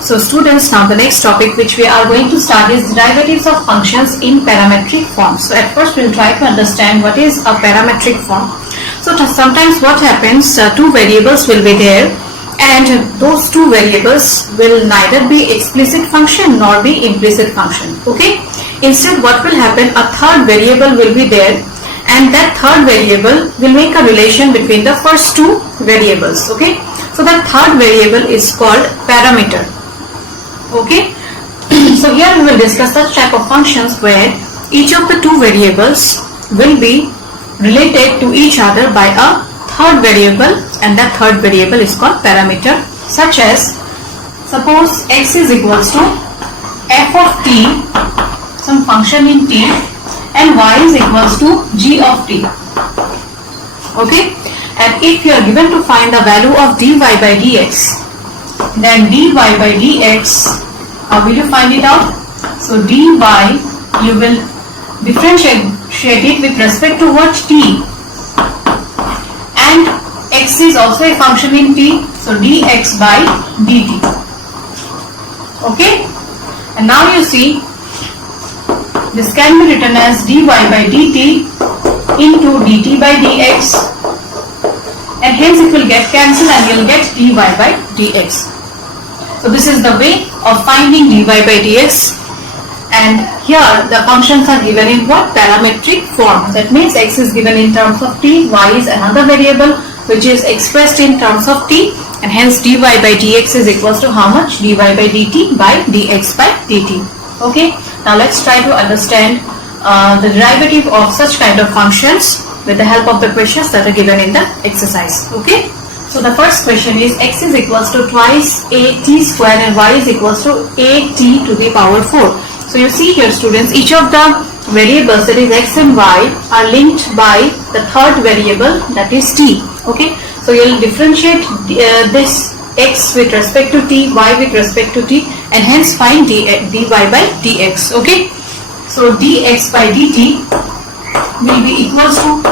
So students, now the next topic which we are going to start is derivatives of functions in parametric form. So at first we'll try to understand what is a parametric form. So sometimes what happens, two variables will be there, and those two variables will neither be explicit function nor be implicit function. Okay, instead what will happen, a third variable will be there, and that third variable will make a relation between the first two variables. Okay, so that third variable is called parameter. Okay, so here we will discuss such type of functions where each of the two variables will be related to each other by a third variable, and that third variable is called parameter, such as suppose x is equals to f of t, some function in t, and y is equals to g of t. Okay, and if you are given to find the value of dy by dx, then dy by dx, how will you find it out? So dy, you will differentiate it with respect to what? T, and x is also a function in t, so dx by dt. Okay, and now you see this can be written as dy by dt into dt by dx, and hence it will get cancelled and you will get dy by dx. So this is the way of finding dy by dx, and here the functions are given in what? Parametric form. That means x is given in terms of t, y is another variable which is expressed in terms of t, and hence dy by dx is equals to how much? Dy by dt by dx by dt. Okay, now let's try to understand the derivative of such kind of functions with the help of the questions that are given in the exercise. Okay, so the first question is x is equals to twice a t square and y is equals to a t to the power 4. So you see here students, each of the variables, that is x and y, are linked by the third variable, that is t. Okay, so you will differentiate this x with respect to t, y with respect to t, and hence find dy by dx. Okay, so dx by dt will be equals to,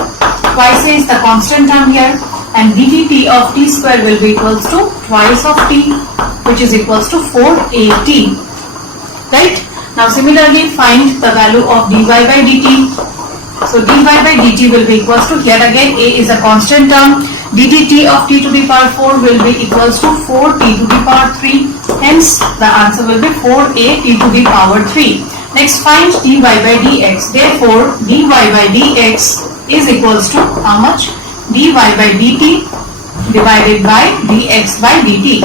twice is the constant term here, and ddt of t square will be equals to twice of t, which is equals to 4at. Right? Now similarly find the value of dy by dt. So dy by dt will be equals to, here again a is a constant term, ddt of t to the power 4 will be equals to 4t to the power 3, hence the answer will be 4at to the power 3. Next find dy by dx, therefore dy by dx is equals to how much? Dy by dt divided by dx by dt,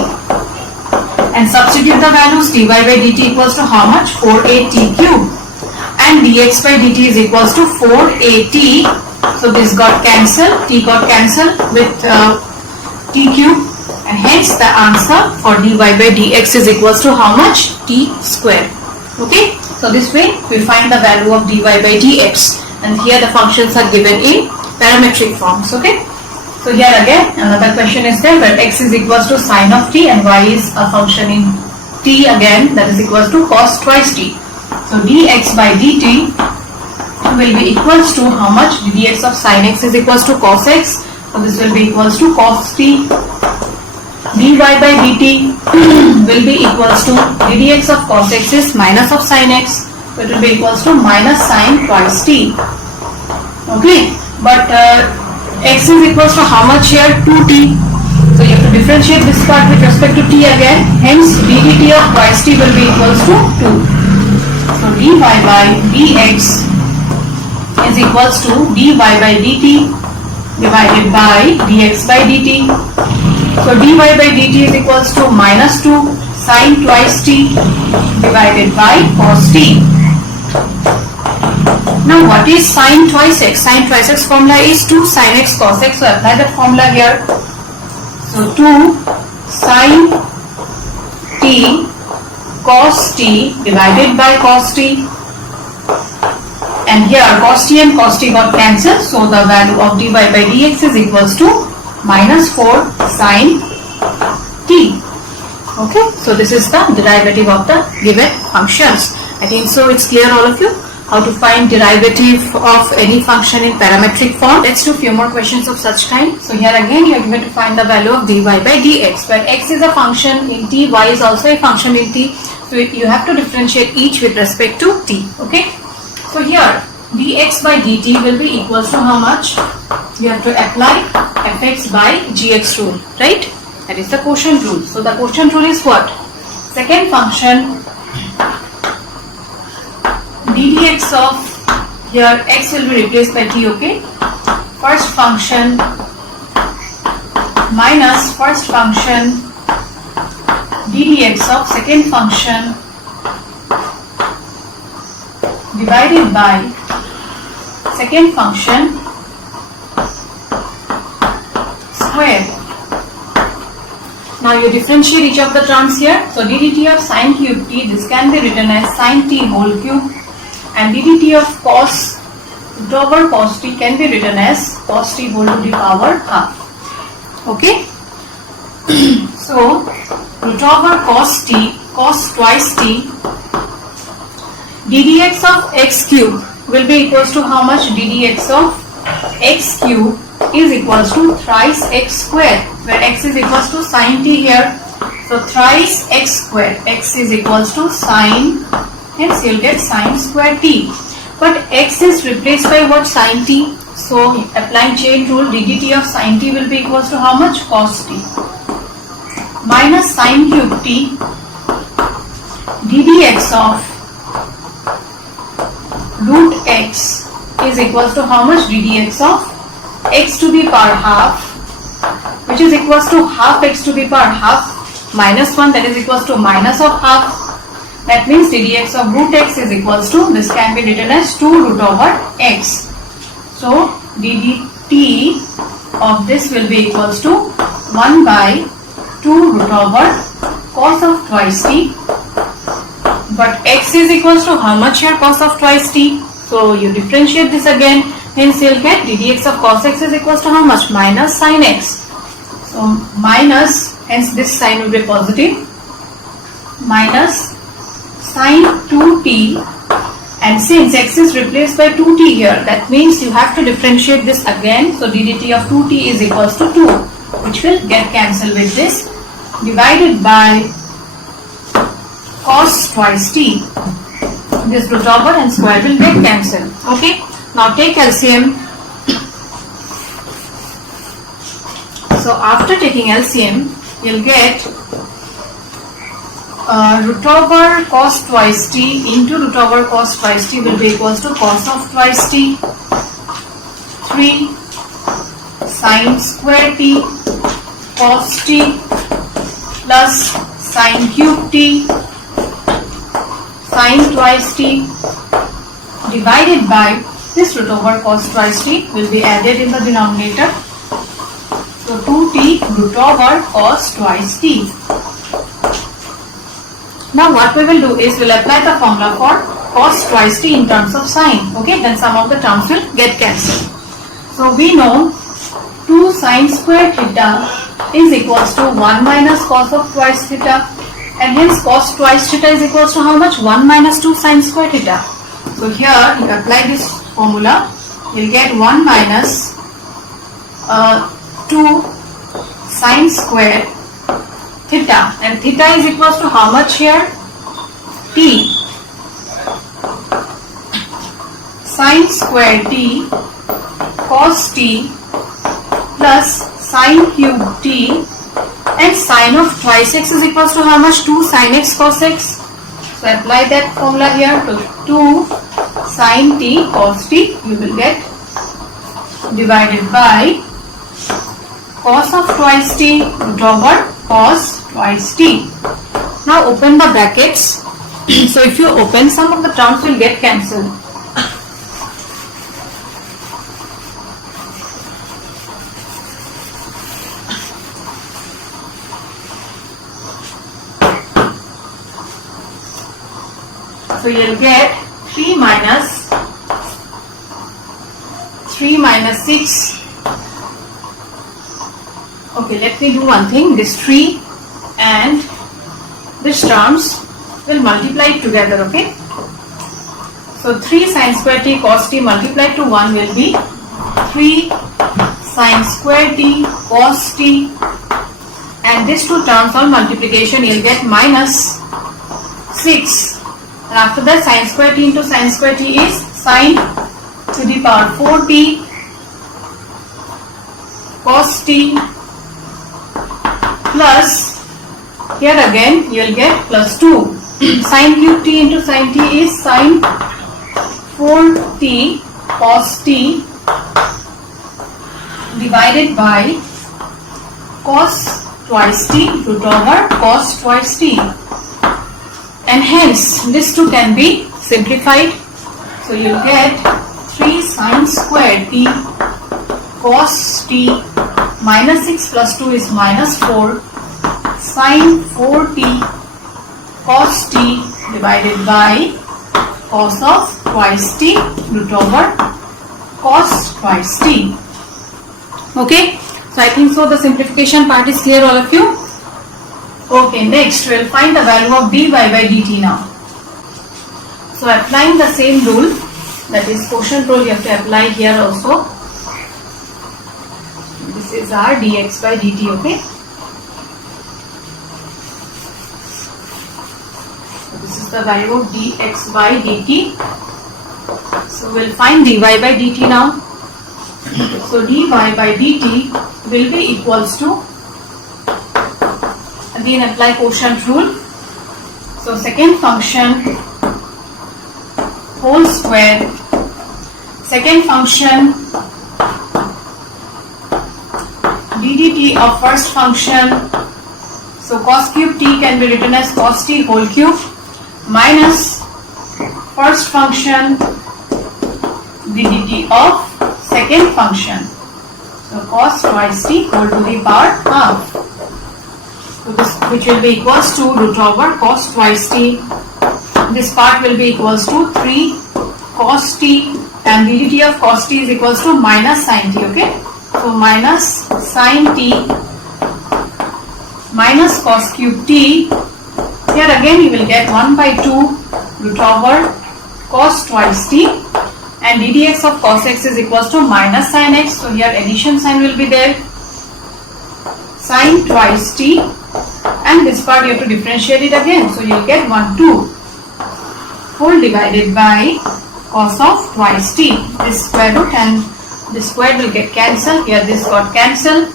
and substitute the values. Dy by dt equals to how much? 4at cube, and dx by dt is equals to 4at, so this got cancelled, t got cancelled with t cube, and hence the answer for dy by dx is equals to how much? T square. Okay, so this way we find the value of dy by dx, and here the functions are given in parametric forms. Okay, so here again another question is there where x is equals to sine of t and y is a function in t again, that is equals to cos twice t. So dx by dt will be equals to how much? Dx of sine x is equals to cos x, so this will be equals to cos t. Dy by dt will be equals to ddx of cos x is minus of sine x, so it will be equals to minus sine twice t. Okay, but x is equals to how much here? 2t, so you have to differentiate this part with respect to t again, hence ddt of twice t will be equals to 2. So dy by dx is equals to dy by dt divided by dx by dt. So dy by dt is equals to minus 2 sine twice t divided by cos t. Now what is sine twice x? Sine twice x formula is 2 sine x cos x, so apply that formula here. So 2 sine t cos t divided by cos t, and here cos t and cos t got cancelled, so the value of dy by dx is equals to minus 4 sine t. Okay, so this is the derivative of the given functions. I think so it's clear all of you. how to find derivative of any function in parametric form. Let's do few more questions of such kind. So here again you are given to find the value of dy by dx, where x is a function in t, y is also a function in t. So you have to differentiate each with respect to t. Okay. So here dx by dt will be equals to how much? You have to apply fx by gx rule, right? That is the quotient rule. So the quotient rule is what? Second function ddx of, here x will be replaced by t, okay? First function minus first function ddx of second function divided by second function square. Now you differentiate each of the terms here. So ddt of sine cube t, this can be written as sine t whole cube, and ddt of cos root over cos t can be written as cos t whole to the power half. Okay. So root over cos t, cos twice t, ddx of x cube will be equals to how much? ddx of x cube is equals to thrice x square, where x is equals to sine t here. So thrice x square, x is equals to sine, hence you will get sine square t. But x is replaced by what? Sine t. So applying chain rule, ddt of sine t will be equals to how much? Cos t. Minus sine cube t, ddx of root x is equals to how much? ddx of x to the power half, which is equals to half x to the power half minus 1, that is equals to minus of half. That means ddx of root x is equals to, this can be written as 2 root over x. So ddt of this will be equals to 1 by 2 root over cos of twice t. But x is equals to how much here? Cos of twice t. So you differentiate this again, hence you will get ddx of cos x is equals to how much? Minus sin x. So minus, hence this sign will be positive, minus sin 2t, and since x is replaced by 2t here, that means you have to differentiate this again. So ddt of 2t is equals to 2, which will get cancelled with this, divided by cos twice t. This root over and square will get cancelled. Okay. Now take LCM. So after taking LCM, you'll get root over cos twice t into root over cos twice t will be equals to cos of twice t, 3 sin square t cos t plus sin cube t sin twice t divided by this root over cos twice t will be added in the denominator. So 2t root over cos twice t. Now what we will do is we'll apply the formula for cos twice t in terms of sine. Okay, then some of the terms will get cancelled. So we know 2 sin square theta is equals to 1 minus cos of twice theta, and hence cos twice theta is equals to how much? 1 minus 2 sin square theta. So here you apply this formula, you will get 1 minus 2 sin square theta, and theta is equals to how much here? T. Sin square t cos t plus sin cube t, and sin of twice x is equals to how much? 2 sin x cos x. So apply that formula here to 2 sin t cos t, you will get divided by cos of twice t root over cos twice t. Now open the brackets. So if you open, some of the terms will get cancelled. So you'll get 3 minus 6. Okay, let me do one thing. This 3 and this terms will multiply together. Okay. So 3 sin square t cos t multiplied to 1 will be 3 sin square t cos t, and these two terms on multiplication you'll get minus 6, and after that sin square t into sin square t is sin to the power 4t cos t, plus here again you will get plus 2 sin cube t into sin t is sin 4t cos t divided by cos twice t root over cos twice t, and hence this two can be simplified. So you will get 3 sin square t cos t minus 6 plus 2 is minus 4 sin 4t cos t divided by cos of twice t root over cos twice t. Okay, so I think so the simplification part is clear, all of you. Okay, next we will find the value of dy by dt now. So applying the same rule, that is quotient rule, you have to apply here also. This is our dx by dt, okay. So this is the value of dx by dt. So we will find dy by dt now. So dy by dt will be equals to, again apply quotient rule. So second function whole square, second function ddt of first function, so cos cube t can be written as cos t whole cube minus first function ddt of second function, so cos twice t whole to the power half, so this, which will be equals to root over cos twice t. This part will be equals to 3 cos t, and ddt of cos t is equals to minus sin t, okay. So minus sin t minus cos cube t, here again you will get 1 by 2 root over cos twice t, and ddx of cos x is equals to minus sin x, so here addition sign will be there, sin twice t, and this part you have to differentiate it again, so you will get 1 2 whole divided by cos of twice t, this square root and this square will get cancelled, here this got cancelled,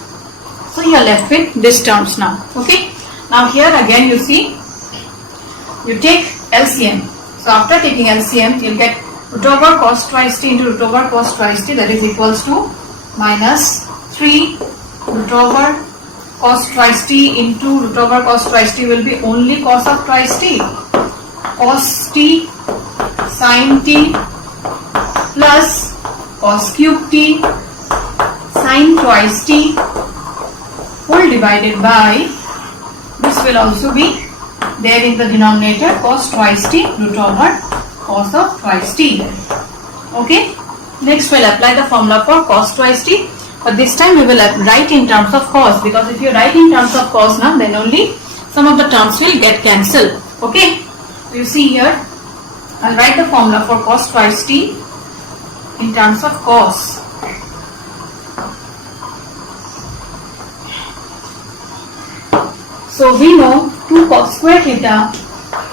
so you are left with these terms now, okay. Now here again you see, you take LCM, so after taking LCM you will get root over cos twice t into root over cos twice t, that is equals to minus 3 root over cos twice t into root over cos twice t will be only cos of twice t, cos t sin t plus cos cube t sin twice t whole divided by, this will also be there in the denominator, cos twice t root over cos of twice t, okay. Next we will apply the formula for cos twice t, but this time we will write in terms of cos, because if you write in terms of cos now, then only some of the terms will get cancelled, okay. You see here, I will write the formula for cos twice t in terms of cos. So we know 2 cos square theta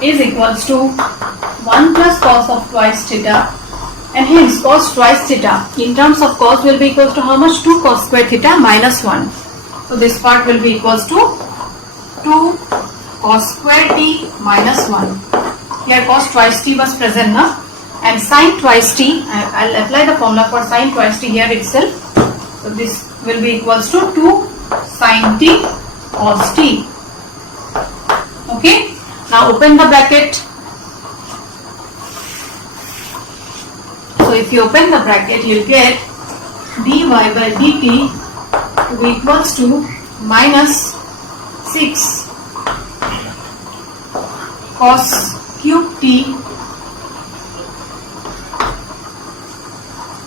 is equals to 1 plus cos of twice theta, and hence cos twice theta in terms of cos will be equals to how much? 2 cos square theta minus 1. So this part will be equals to 2 cos square t minus 1. Here cos twice t was present now, and sin twice t, I will apply the formula for sin twice t here itself. So this will be equals to 2 sin t cos t. Okay, now open the bracket. So if you open the bracket, you will get dy by dt to be equals to minus 6 cos cube t.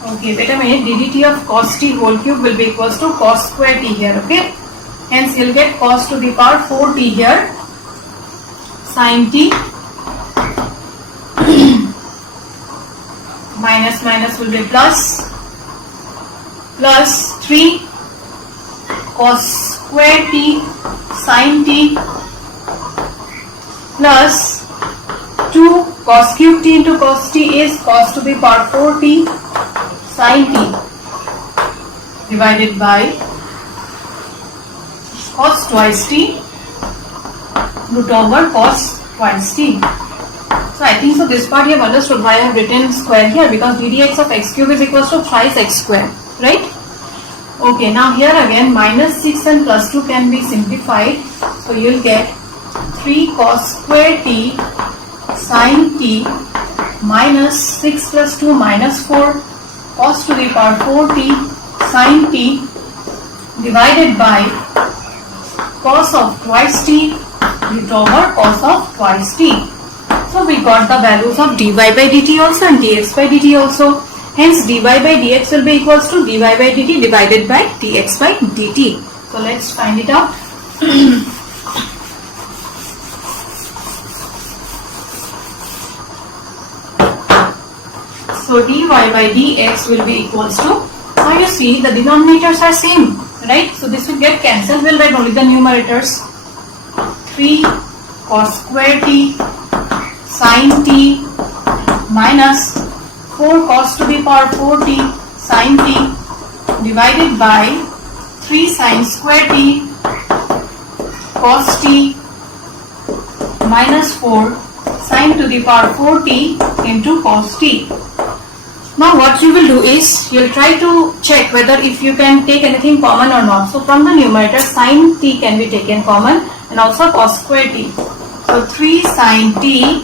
Okay, wait a minute, ddt of cos t whole cube will be equals to cos square t here, okay. Hence you will get cos to the power 4t here, sin t minus minus will be plus 3 cos square t sin t plus 2 cos cube t into cos t is cos to the power 4t sin t divided by cos twice t root over cos twice t. So I think so this part you have understood why I have written square here, because ddx of x cube is equals to thrice x square, right? Okay, now here again minus 6 and plus 2 can be simplified. So you will get 3 cos square t sin t minus 6 plus 2 minus 4 cos to the power 4t sin t divided by cos of twice t root over cos of twice t. So we got the values of dy by dt also and dx by dt also. Hence dy by dx will be equals to dy by dt divided by dx by dt. So let's find it out. So dy by dx will be equals to, now you see the denominators are same, right? So this will get cancelled. We'll write only the numerators. 3 cos square t sin t minus 4 cos to the power 4t sin t divided by 3 sin square t cos t minus 4 sin to the power 4t into cos t. Now what you will do is, you will try to check whether if you can take anything common or not. So from the numerator sin t can be taken common and also cos square t. So 3 sin t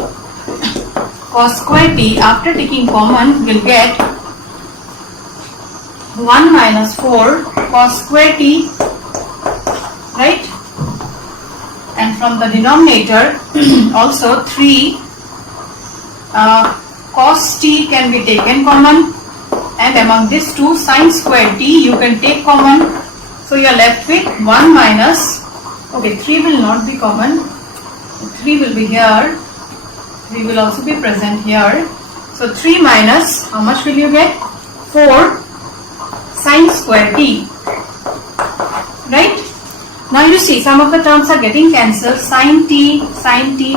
cos square t, after taking common will get 1 minus 4 cos square t, right? And from the denominator also 3 cos t can be taken common, and among these two sin square t you can take common. So you are left with 1 minus, okay, 3 will not be common, 3 will be here, 3 will also be present here. So 3 minus, how much will you get? 4 sin square t, right? Now you see some of the terms are getting cancelled. Sin t,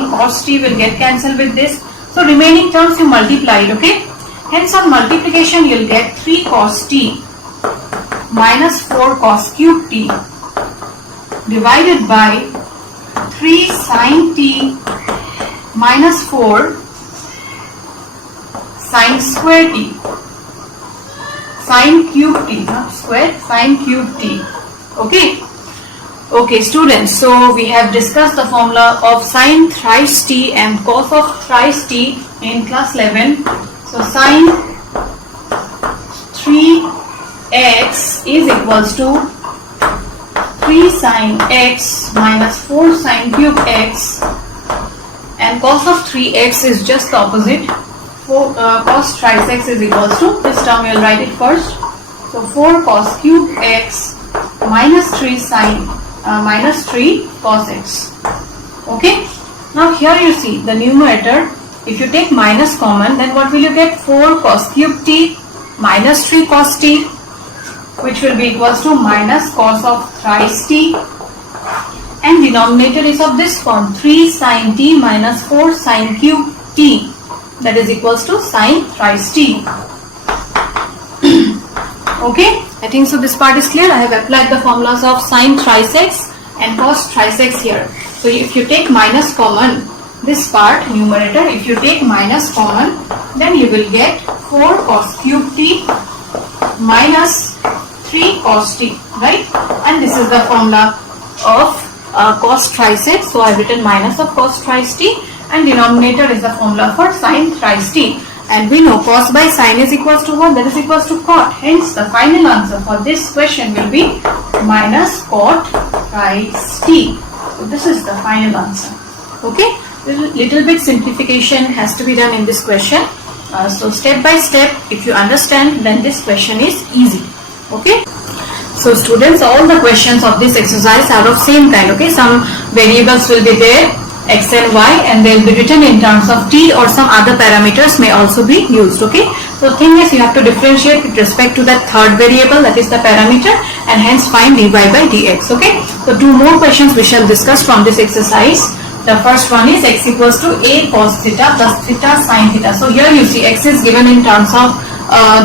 cos t will get cancelled with this. So remaining terms you multiply it, okay? Hence on multiplication you will get 3 cos t minus 4 cos cube t divided by 3 sin t minus 4 sin square t, sin cube t, not square, sin cube t, okay? Okay students, so we have discussed the formula of sin thrice t and cos of thrice t in class 11. So sin 3x is equals to 3 sin x minus 4 sin cube x, and cos of 3x is just the opposite. Cos thrice x is equals to, this term we will write it first. So 4 cos cube x minus 3 sin minus 3 cos x. Okay. Now here you see the numerator. If you take minus common, then what will you get? 4 cos cube t minus 3 cos t, which will be equals to minus cos of thrice t, and denominator is of this form, 3 sin t minus 4 sin cube t, that is equals to sin thrice t. Okay, I think so this part is clear. I have applied the formulas of sin thrice x and cos thrice x here. So if you take minus common, this part numerator, if you take minus common, then you will get 4 cos cube t minus 3 cos t, right? And this is the formula of cos thrice x. So I have written minus of cos thrice t, and denominator is the formula for sin thrice t. And we know cos by sin is equals to what? That is equals to cot. Hence the final answer for this question will be minus cot thrice t. So this is the final answer. Okay. Little bit simplification has to be done in this question. So step by step, if you understand, then this question is easy. Okay. So students, all the questions of this exercise are of same kind. Okay. Some variables will be there, x and y, and they will be written in terms of t, or some other parameters may also be used. Okay. So the thing is, you have to differentiate with respect to that third variable, that is the parameter, and hence find dy by dx. Okay. So two more questions we shall discuss from this exercise. The first one is x equals to a cos theta plus theta sin theta. So here you see x is given in terms of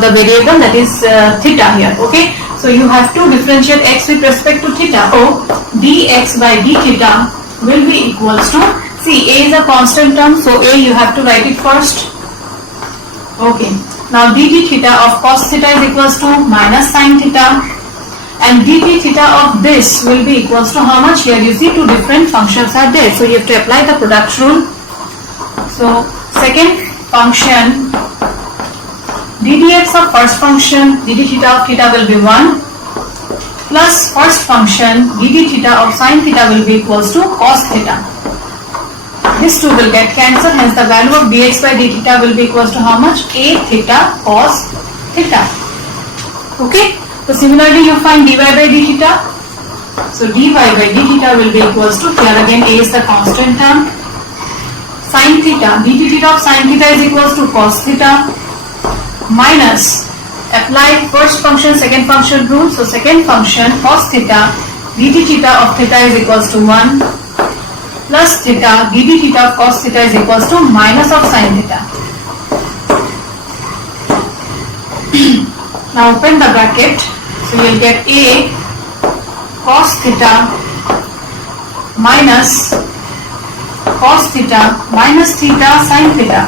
the variable, that is theta here. Okay. So you have to differentiate x with respect to theta. So dx by d theta will be equals to, see, a is a constant term, so a you have to write it first. Okay. Now dt theta of cos theta is equals to minus sin theta, and dt theta of this will be equals to how much? Here you see two different functions are there, so you have to apply the product rule. So second function, ddx of first function dt theta of theta will be 1 plus first function dt theta of sin theta will be equals to cos theta. This two will get cancelled, hence the value of dx by d theta will be equals to how much? A theta cos theta. Okay. So similarly you find dy by d theta. So dy by d theta will be equals to, here again a is the constant term, sin theta, dt theta of sin theta is equals to cos theta, minus, apply first function second function rule. So second function cos theta dt theta of theta is equals to 1 plus theta dt theta of cos theta is equals to minus of sin theta. Now open the bracket, so you will get a cos theta minus cos theta minus theta sin theta,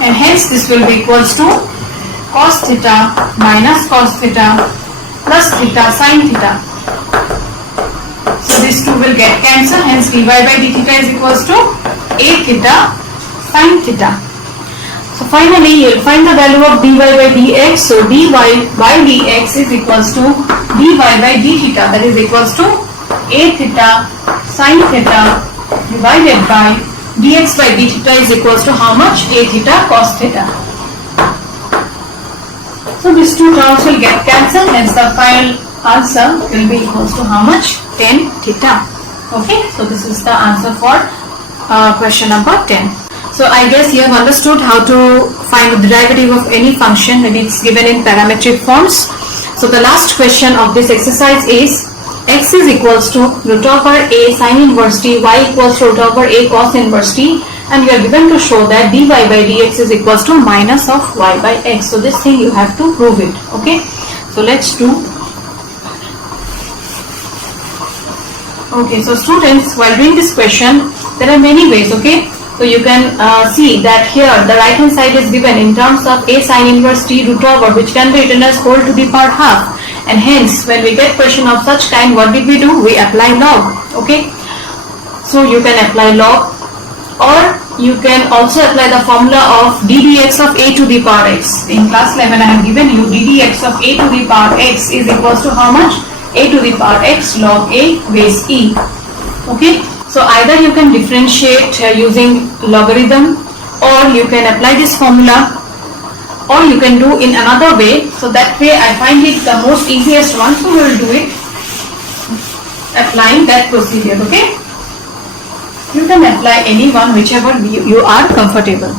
and hence this will be equals to cos theta minus cos theta plus theta sin theta. So these two will get cancelled, hence dy by d theta is equals to a theta sin theta. So finally you will find the value of dy by dx. So dy by dx is equals to dy by d theta, that is equals to a theta sin theta divided by dx by d theta is equals to how much? A theta cos theta. So these two terms will get cancelled, hence the final answer will be equals to how much? 10 theta. Okay, so this is the answer for question number 10. So I guess you have understood how to find the derivative of any function when it's given in parametric forms. So the last question of this exercise is, x is equals to root over a sin inverse t, y equals to root over a cos inverse t, and you are given to show that dy by dx is equals to minus of y by x. So this thing you have to prove it. Okay, so let's do. Okay, so students, while doing this question, there are many ways. Okay, so you can see that here the right hand side is given in terms of a sin inverse t root over, which can be written as whole to the power half, and hence when we get question of such kind, what did we do? We apply log. Okay, so you can apply log, or you can also apply the formula of ddx of a to the power x. In class 11 I have given you ddx of a to the power x is equals to how much? A to the power x log a base e. Okay, so either you can differentiate using logarithm, or you can apply this formula, or you can do in another way. So that way I find it the most easiest one, so we will do it applying that procedure. Okay, you can apply any one, whichever you are comfortable.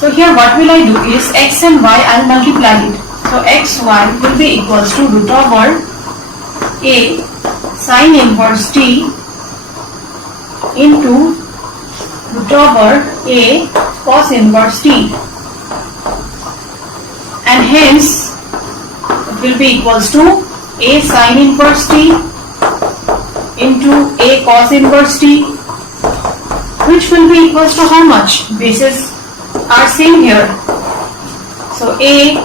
So here what will I do is x and y I will multiply it. So xy will be equals to root over a sin inverse t into root over a cos inverse t, and hence it will be equals to a sin inverse t into a cos inverse t, which will be equals to how much? Bases are same here, so a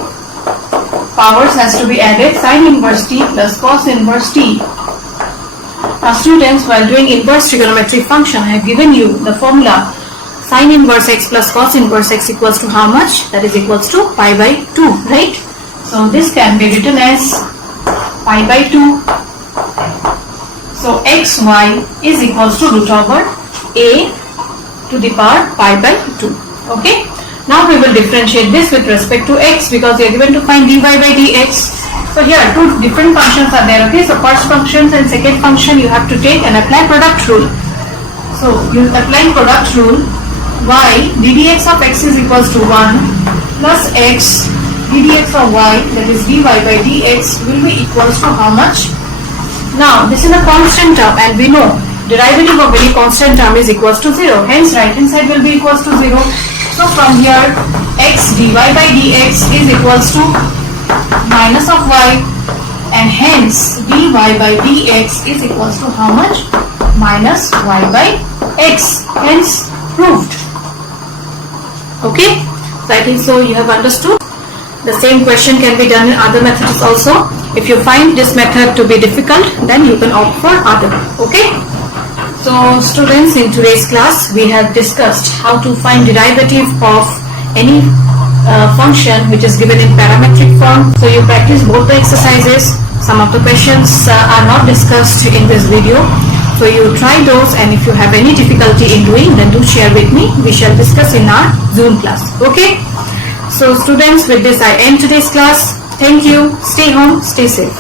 powers has to be added, sin inverse t plus cos inverse t. Now students, while doing inverse trigonometric function, I have given you the formula sin inverse x plus cos inverse x equals to how much? That is equals to pi by 2, right? So this can be written as pi by 2. So xy is equals to root over a to the power pi by 2. Okay. Now we will differentiate this with respect to x, because we are given to find dy by dx. So here two different functions are there. Okay, so first function and second function you have to take and apply product rule. So you apply product rule. y ddx of x is equals to 1 plus x ddx of y, that is dy by dx, will be equals to how much? Now this is a constant term and we know derivative of any constant term is equals to 0. Hence right hand side will be equals to 0. So from here x dy by dx is equals to minus of y, and hence dy by dx is equals to how much? Minus y by x. Hence proved. Okay, so I think so you have understood. The same question can be done in other methods also. If you find this method to be difficult, then you can opt for other. Okay. So students, in today's class we have discussed how to find derivative of any function which is given in parametric form. So you practice both the exercises. Some of the questions are not discussed in this video. So you try those, and if you have any difficulty in doing, then do share with me. We shall discuss in our Zoom class. Okay. So students, with this I end today's class. Thank you. Stay home, stay safe.